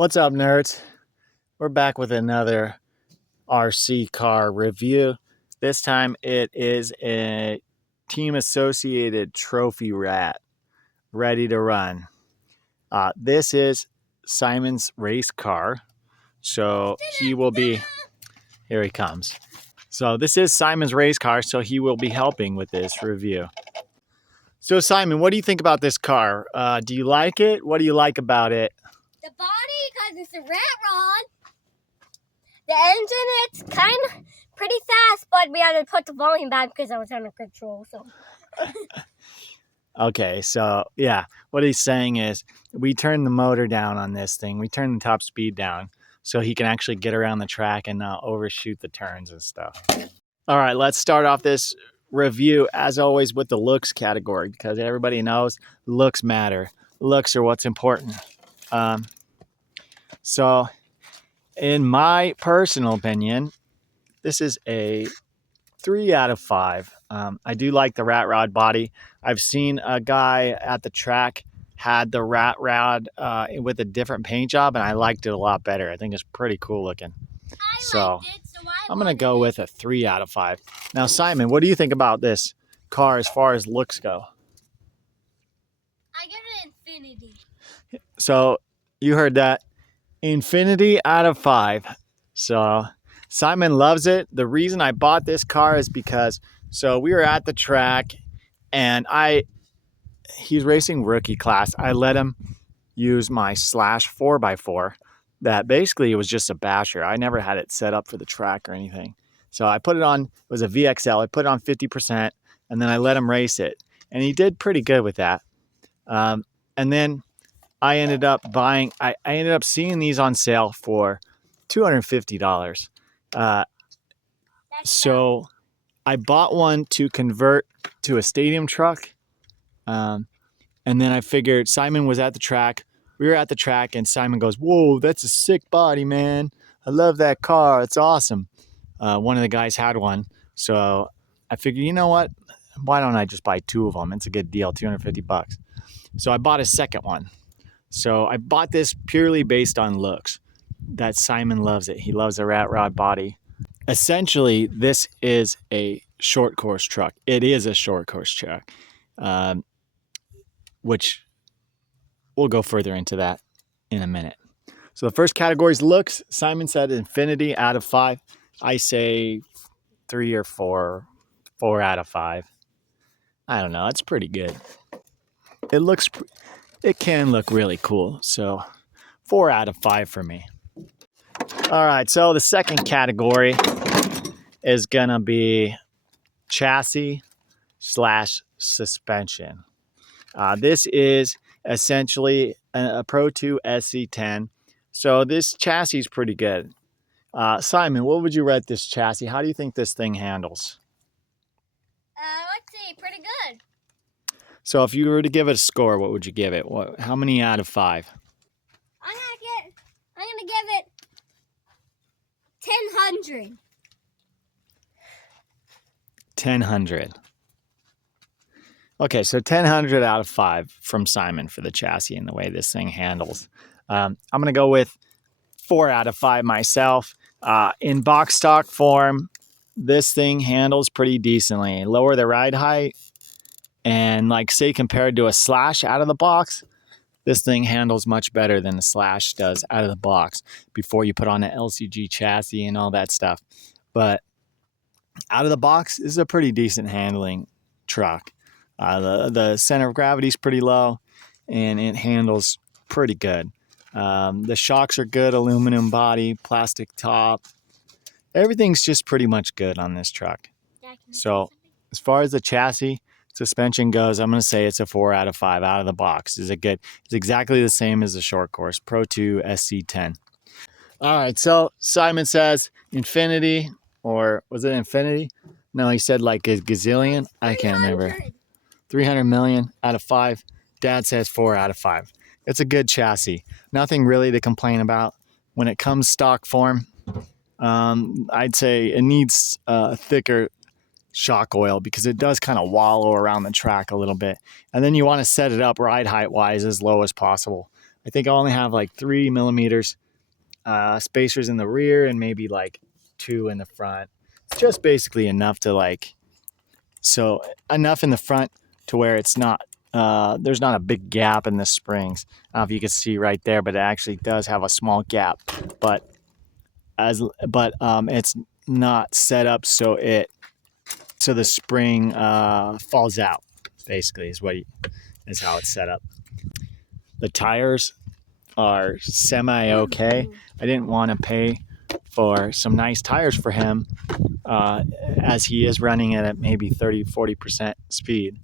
What's up, nerds? We're back with another RC car review. This time it is a Team Associated Trophy Rat ready to run. This is Simon's race car. So he will be, here he comes. So this is Simon's race car, so he will be helping with this review. So Simon, what do you think about this car? Do you like it? What do you like about it? The body, because it's a rat rod. The engine, it's kind of pretty fast, but we had to put the volume back because I was under control. So. Okay, so yeah, what he's saying is we turn the motor down on this thing. We turn the top speed down so he can actually get around the track and not overshoot the turns and stuff. All right, let's start off this review, as always, with the looks category because everybody knows looks matter. Looks are what's important. So in my personal opinion, this is a 3 out of 5. I do like the rat rod body. I've seen a guy at the track had the rat rod with a different paint job, and I liked it a lot better. I think it's pretty cool looking. So I'm going to go with a 3 out of 5. Now, Simon, what do you think about this car as far as looks go? I give it an infinity. So you heard that. Infinity out of 5. So Simon loves it. The reason I bought this car is because, so we were at the track and he's racing rookie class. I let him use my Slash 4x4 that basically it was just a basher. I never had it set up for the track or anything. So I put it on, it was a VXL. I put it on 50% and then I let him race it. And he did pretty good with that. And then I ended up buying, I ended up seeing these on sale for $250. So I bought one to convert to a stadium truck. And then I figured Simon was at the track. We were at the track and Simon goes, "Whoa, that's a sick body, man. I love that car. It's awesome." One of the guys had one. So I figured, you know what? Why don't I just buy 2 of them? It's a good deal, $250. So I bought a second one. So I bought this purely based on looks. That Simon loves it. He loves the rat rod body. Essentially, this is a short course truck. It is a short course truck, which we'll go further into that in a minute. So the first category is looks. Simon said infinity out of 5. I say 3 or 4, 4 out of 5. I don't know. It's pretty good. It can look really cool. So 4 out of 5 for me. All right. So the second category is going to be chassis / suspension. This is essentially a Pro 2 SC10. So this chassis is pretty good. Simon, what would you rate this chassis? How do you think this thing handles? Let's see, pretty good. So if you were to give it a score, what would you give it? How many out of 5? I'm gonna give it 1000. 1000. Okay, so 1000 out of 5 from Simon for the chassis and the way this thing handles. I'm going to go with 4 out of 5 myself. In box stock form, this thing handles pretty decently. Lower the ride height and like say compared to a Slash out of the box, this thing handles much better than the Slash does out of the box before you put on an LCG chassis and all that stuff. But out of the box, this is a pretty decent handling truck. The center of gravity is pretty low, and it handles pretty good. The shocks are good, aluminum body, plastic top. Everything's just pretty much good on this truck. So as far as the chassis suspension goes, I'm going to say it's a 4 out of 5 out of the box. Is it good? It's exactly the same as the short course, Pro 2 SC10. All right, so Simon says infinity, or was it infinity? No, he said like a gazillion. I can't remember. 300 million out of 5. Dad says 4 out of 5. It's a good chassis. Nothing really to complain about. When it comes stock form, I'd say it needs a thicker shock oil because it does kind of wallow around the track a little bit. And then you want to set it up ride height wise as low as possible. I think I only have like 3 millimeters spacers in the rear and maybe like 2 in the front. It's just basically enough to like, so enough in the front to where it's not, there's not a big gap in the springs. I don't know if you can see right there, but it actually does have a small gap. But it's not set up so the spring falls out. Basically, is how it's set up. The tires are semi-okay. I didn't want to pay for some nice tires for him as he is running at maybe 30-40% speed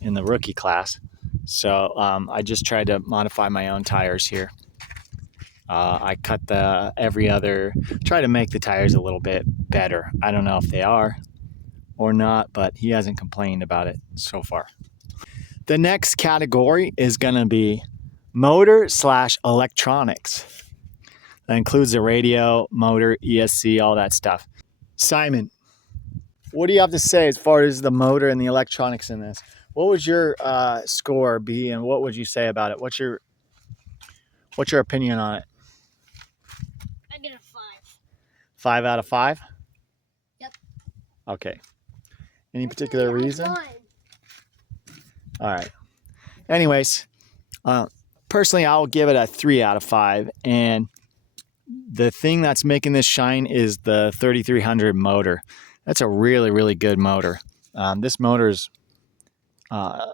in the rookie class. So I just tried to modify my own tires here. I cut try to make the tires a little bit better. I don't know if they are or not, but he hasn't complained about it so far. The next category is going to be motor/electronics. That includes the radio, motor, ESC, all that stuff. Simon, what do you have to say as far as the motor and the electronics in this? What would your score be, and what would you say about it? What's your opinion on it? I get a 5. 5 out of 5? Yep. Okay. Any particular reason? All right. Anyways, personally, I'll give it a 3 out of 5. And the thing that's making this shine is the 3300 motor. That's a really, really good motor. This motor's has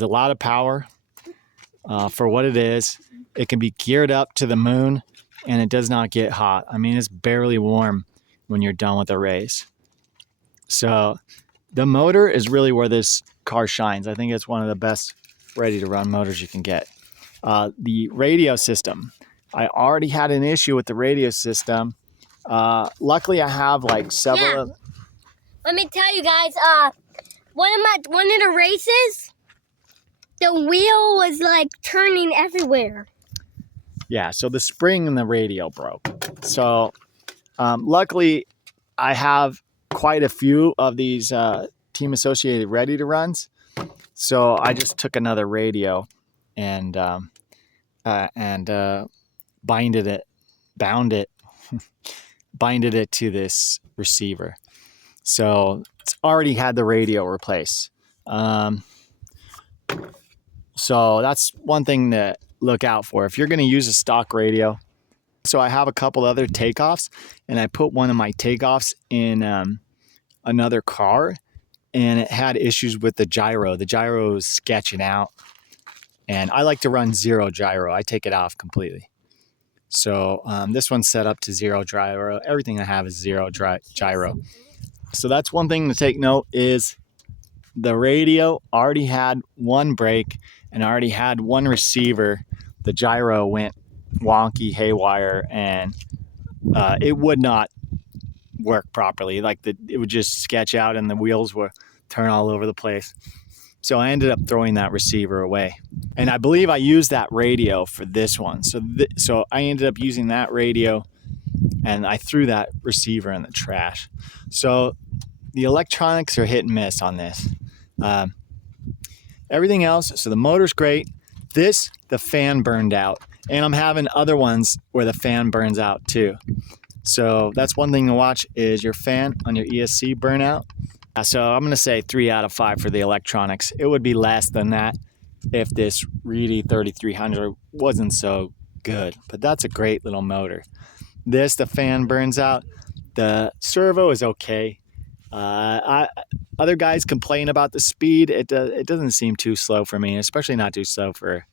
a lot of power for what it is. It can be geared up to the moon, and it does not get hot. I mean, it's barely warm when you're done with a race. So the motor is really where this car shines. I think it's one of the best ready-to-run motors you can get. The radio system. I already had an issue with the radio system. Luckily, I have like several. Yeah. Let me tell you guys. One of the races, the wheel was like turning everywhere. Yeah. So the spring in the radio broke. So luckily, I have quite a few of these Team Associated ready-to-runs. So I just took another radio and binded it to this receiver. So it's already had the radio replaced. So that's one thing to look out for if you're going to use a stock radio. So I have a couple other takeoffs, and I put one of my takeoffs in another car, and it had issues with the gyro. The gyro was sketching out, and I like to run 0 gyro. I take it off completely. So this one's set up to 0 gyro. Everything I have is 0 gyro. So that's one thing to take note is the radio already had one brake and already had one receiver. The gyro went wonky, haywire, and it would not work properly. Like it would just sketch out and the wheels would turn all over the place. So I ended up throwing that receiver away. And I believe I used that radio for this one. So I ended up using that radio, and I threw that receiver in the trash. So the electronics are hit and miss on this. Everything else, so the motor's great. The fan burned out. And I'm having other ones where the fan burns out too. So that's one thing to watch is your fan on your ESC burnout. So I'm going to say 3 out of 5 for the electronics. It would be less than that if this Reedy 3300 wasn't so good. But that's a great little motor. The fan burns out. The servo is okay. Other guys complain about the speed. It doesn't seem too slow for me, especially not too slow for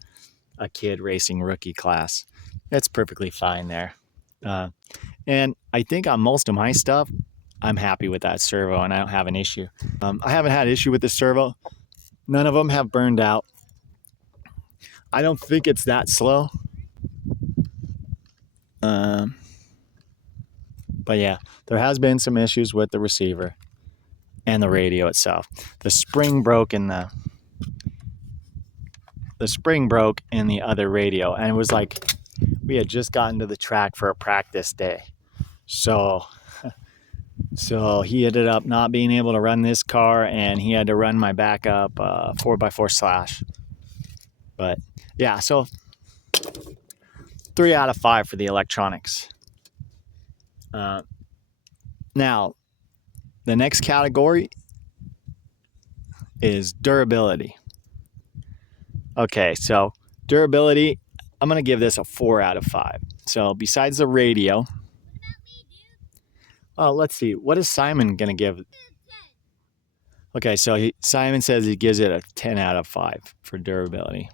a kid racing rookie class. It's perfectly fine there. And I think on most of my stuff, I'm happy with that servo, and I don't have an issue. I haven't had an issue with the servo. None of them have burned out. I don't think it's that slow. But yeah, there has been some issues with the receiver and the radio itself. The spring broke in the other radio, and it was like we had just gotten to the track for a practice day. So he ended up not being able to run this car, and he had to run my backup 4x4 Slash. But yeah, so 3 out of 5 for the electronics. Now, the next category is durability. Okay, so durability, I'm going to give this a 4 out of 5. So besides the radio, let's see, what is Simon going to give? Okay, so Simon says he gives it a 10 out of 5 for durability.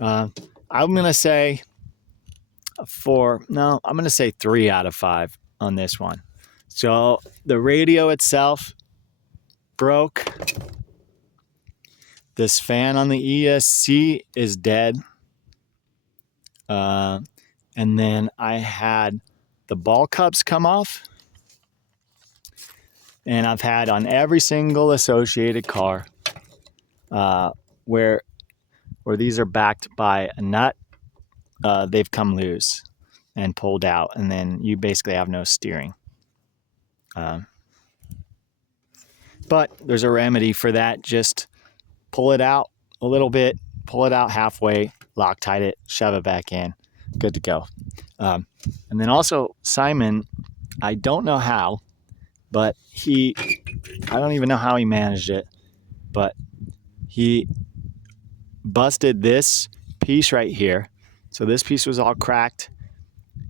I'm going to say I'm going to say 3 out of 5 on this one. So the radio itself broke. This fan on the ESC is dead. And then I had the ball cups come off. And I've had on every single associated car where these are backed by a nut, they've come loose and pulled out. And then you basically have no steering. But there's a remedy for that. Just pull it out a little bit, pull it out halfway, Loctite it, shove it back in. Good to go. And then also Simon, I don't know how, but I don't even know how he managed it, but he busted this piece right here. So this piece was all cracked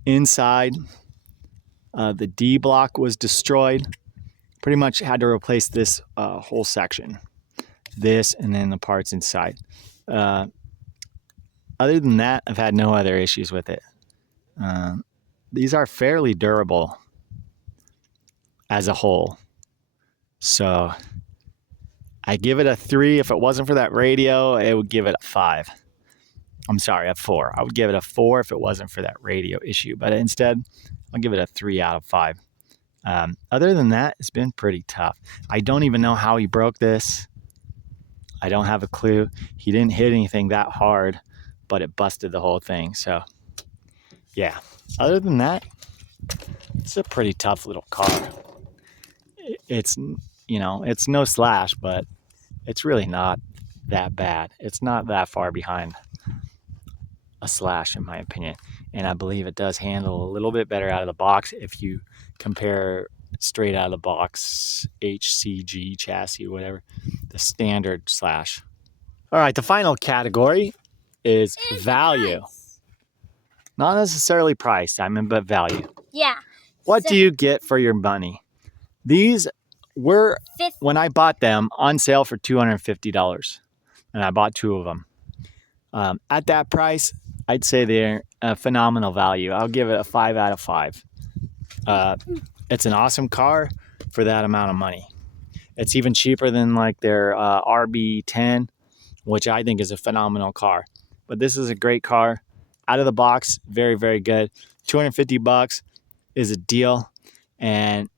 inside. The D block was destroyed. Pretty much had to replace this whole section. This and then the parts inside. Other than that, I've had no other issues with it. These are fairly durable as a whole. So I give it a 3. If it wasn't for that radio, it would give it a 5. I'm sorry, a 4. I would give it a 4 if it wasn't for that radio issue. But instead, I'll give it a 3 out of 5. Other than that, it's been pretty tough. I don't even know how he broke this. I don't have a clue. He didn't hit anything that hard, but it busted the whole thing. So, yeah. Other than that, it's a pretty tough little car. It's, it's no Slash, but it's really not that bad. It's not that far behind a Slash, in my opinion. And I believe it does handle a little bit better out of the box if you compare straight out of the box HCG chassis, whatever, the standard Slash. All right, the final category is value. Price. Not necessarily price, Simon, but value. Yeah. What do you get for your money? These were, when I bought them, on sale for $250, and I bought 2 of them. At that price, I'd say they're a phenomenal value. I'll give it a 5 out of 5. It's an awesome car for that amount of money. It's even cheaper than like their RB10, which I think is a phenomenal car. But this is a great car. Out of the box, very, very good. $250 is a deal. And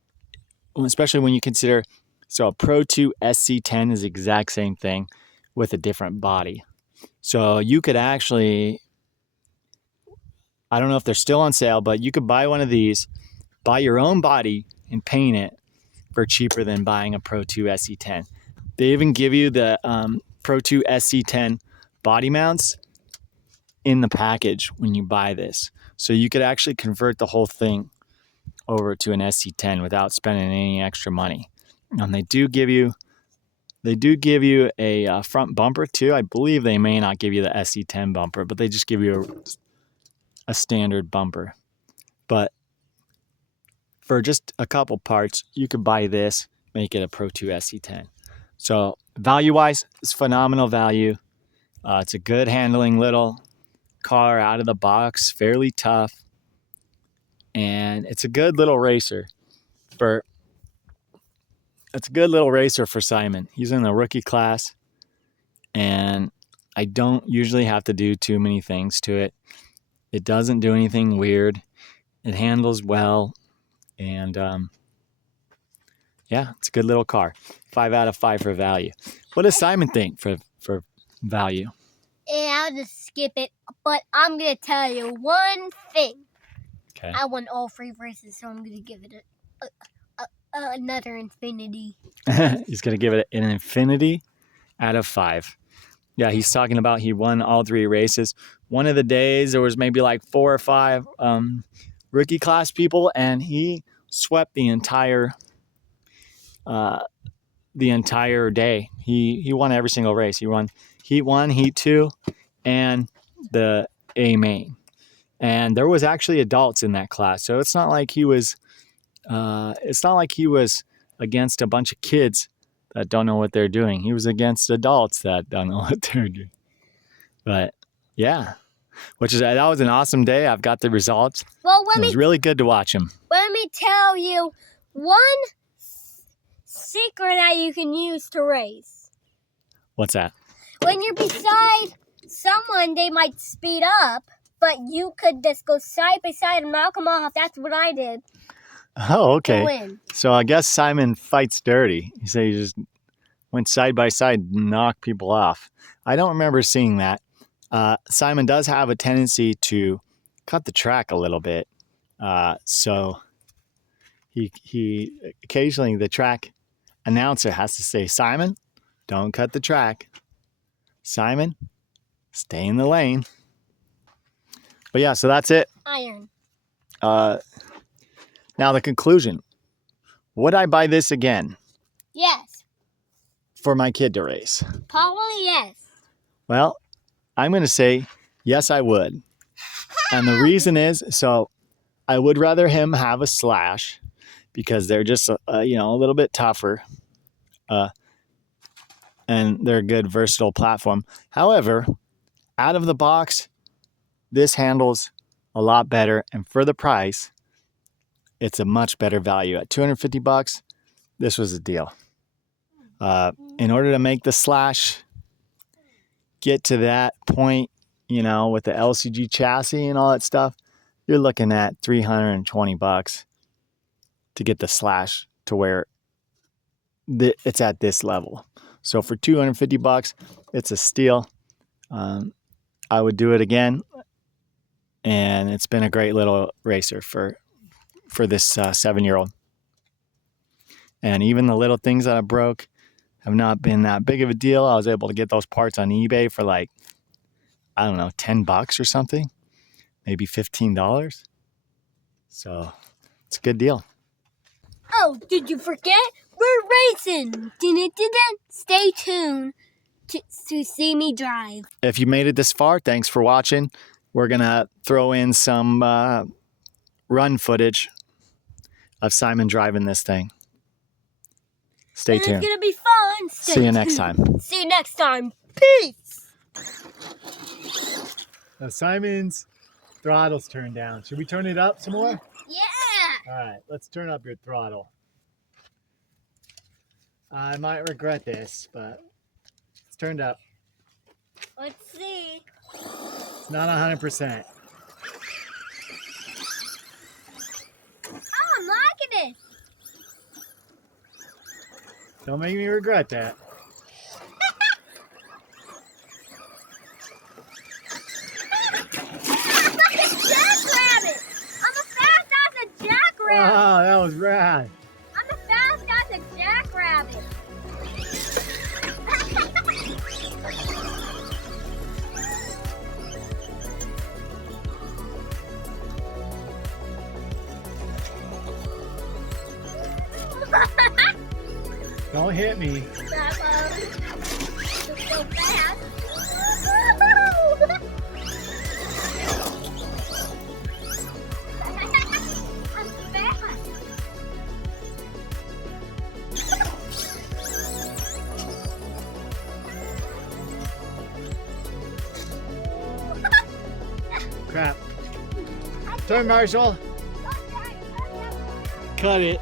especially when you consider, so a Pro 2 SC10 is the exact same thing with a different body. So you could actually, I don't know if they're still on sale, but you could buy one of these, buy your own body and paint it for cheaper than buying a Pro 2 SC10. They even give you the Pro 2 SC10 body mounts in the package when you buy this. So you could actually convert the whole thing over to an SC10 without spending any extra money. And they do give you a front bumper too. I believe they may not give you the SC10 bumper, but they just give you a standard bumper. But for just a couple parts, you could buy this, make it a Pro 2 SC10. So value-wise, it's phenomenal value. It's a good handling little car out of the box, fairly tough. And it's a good little racer for Simon. He's in the rookie class, and I don't usually have to do too many things to it. It doesn't do anything weird. It handles well, and yeah, it's a good little car. 5 out of 5 for value. What does Simon think for value? Yeah, I'll just skip it. But I'm going to tell you one thing. Okay. I won all 3 races, so I'm going to give it another infinity. He's going to give it an infinity out of 5. Yeah, he's talking about he won all 3 races. One of the days there was maybe like 4 or 5 rookie class people, and he swept the entire day. He won every single race. He won Heat 1, Heat 2, and the A main. And there was actually adults in that class, so it's not like he was against a bunch of kids that don't know what they're doing. He was against adults that don't know what they're doing. But yeah, that was an awesome day. I've got the results. Well, It was really good to watch him. let me tell you one secret that you can use to race. What's that? When you're beside someone, they might speed up, but you could just go side by side and knock them off. That's what I did Oh, to okay. win. So I guess Simon fights dirty. You say he just went side by side and knocked people off. I don't remember seeing that. Simon does have a tendency to cut the track a little bit. So he occasionally, the track announcer has to say, Simon, don't cut the track. Simon, stay in the lane. But yeah, so that's it. Iron. Now the conclusion. Would I buy this again Yes. for my kid to race? Probably yes. Well, I'm going to say yes, I would. And the reason is, so I would rather him have a Slash because they're just, a little bit tougher. And they're a good versatile platform. However, out of the box, this handles a lot better. And for the price, it's a much better value. At $250, this was a deal. In order to make the Slash get to that point, with the LCG chassis and all that stuff, you're looking at $320 to get the Slash to where it's at this level. So for $250, it's a steal. I would do it again, and it's been a great little racer for this 7-year-old. And even the little things that I broke have not been that big of a deal. I was able to get those parts on eBay for like, I don't know, $10 or something, maybe $15. So it's a good deal. Oh, did you forget? We're racing. Dun-dun-dun-dun. Stay tuned to see me drive. If you made it this far, thanks for watching. We're going to throw in some run footage of Simon driving this thing. Stay tuned. It's going to be fun. See you next time. See you next time. Peace. Now Simon's throttle's turned down. Should we turn it up some more? Yeah. All right, let's turn up your throttle. I might regret this, but it's turned up. Let's see. It's not 100%. Oh, I'm liking it. Don't make me regret that. Wow, that was rad. I'm as fast as a jackrabbit. Don't hit me. So fast. I'm fast. Crap. Turn, Marshall. Cut it.